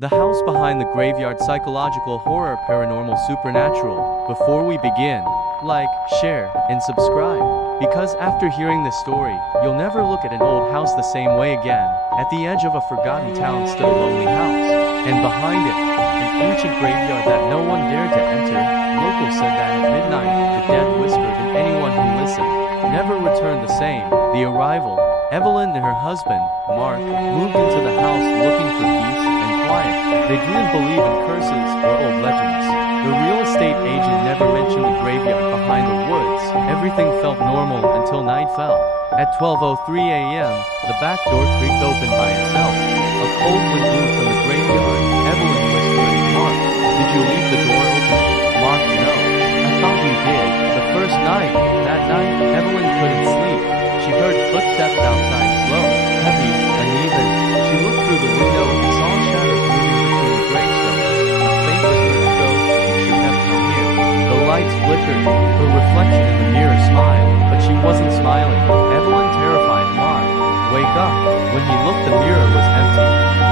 The House Behind the Graveyard, psychological horror, paranormal, supernatural. Before we begin, like, share, and subscribe. Because after hearing this story, you'll never look at an old house the same way again. At the edge of a forgotten town stood a lonely house, and behind it, an ancient graveyard that no one dared to enter. Locals said that at midnight, the dead whispered, and anyone who listened never returned the same. The arrival. Evelyn and her husband, Mark, moved into the house looking for peace and quiet. They didn't believe in curses or old legends. The real estate agent never mentioned the graveyard behind the woods. Everything felt normal until night fell. At 12:03 a.m., the back door creaked open by itself. A cold wind blew from the graveyard. Evelyn whispered, "Mark, did you leave the door open?" Mark, "No, I thought we did. The first night." That night, Evelyn couldn't sleep. She heard footsteps outside, slow, heavy, uneven. She looked through the window and saw shadows moving between the gravestones. A faint whisper echoed, "You should have come here." The lights flickered. Her reflection in the mirror smiled, but she wasn't smiling. Evelyn, terrified, Mark, "Wake up." When he looked, the mirror was empty.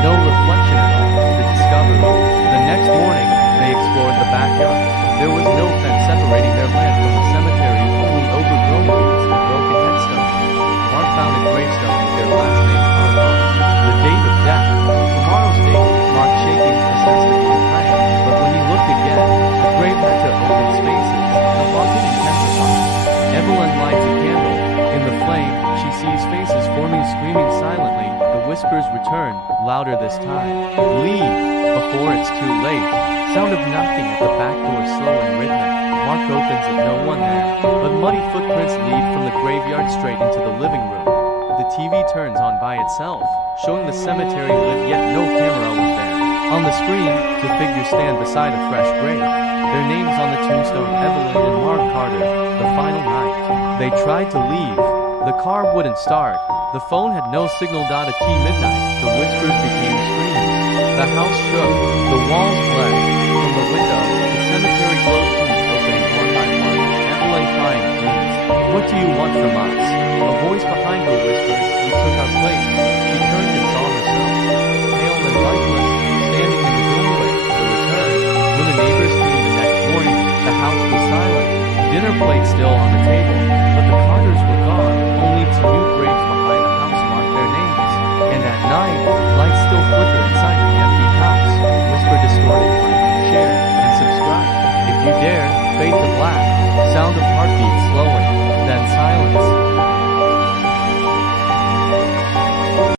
No reflection at all. The discovery. The next morning, they explored the backyard. There was no fence separating their land from the cemetery, only overgrown weeds and broken headstones. Mark found a gravestone with their last name carved on it. The date of death, tomorrow's date. Mark, shaking, "This has to be a prank." But when he looked again, the grave had to open spaces. The haunting intensified. Evelyn lights a candle. In the flame, she sees faces forming, screaming silently. The whispers return, louder this time. "Leave, before it's too late." Sound of knocking at the back door, slow and rhythmic. Mark opens it, no one there. But muddy footprints lead from the graveyard straight into the living room. The TV turns on by itself, showing the cemetery lit, yet no camera was there. On the screen, two figures stand beside a fresh grave. Their names on the tombstone, Evelyn and Mark Carter. The final night. They tried to leave. The car wouldn't start. The phone had no signal. At midnight, the whispers became screams. The house shook. The walls bled. From the window, the cemetery glowed, opening one by one. Evelyn crying, "Please, what do you want from us?" A voice behind her whispered, "We took our place." She turned and saw herself, pale and lifeless, standing in the doorway. The return. When the neighbors came the next morning, the house was silent. Dinner plates still on the table, but the Carters were gone. Only two new graves behind the house marked their names. And at night, lights still flicker inside the empty house. Whisper distorted, like, share, and subscribe. If you dare, fade to black. Sound of heartbeats slowing, then silence.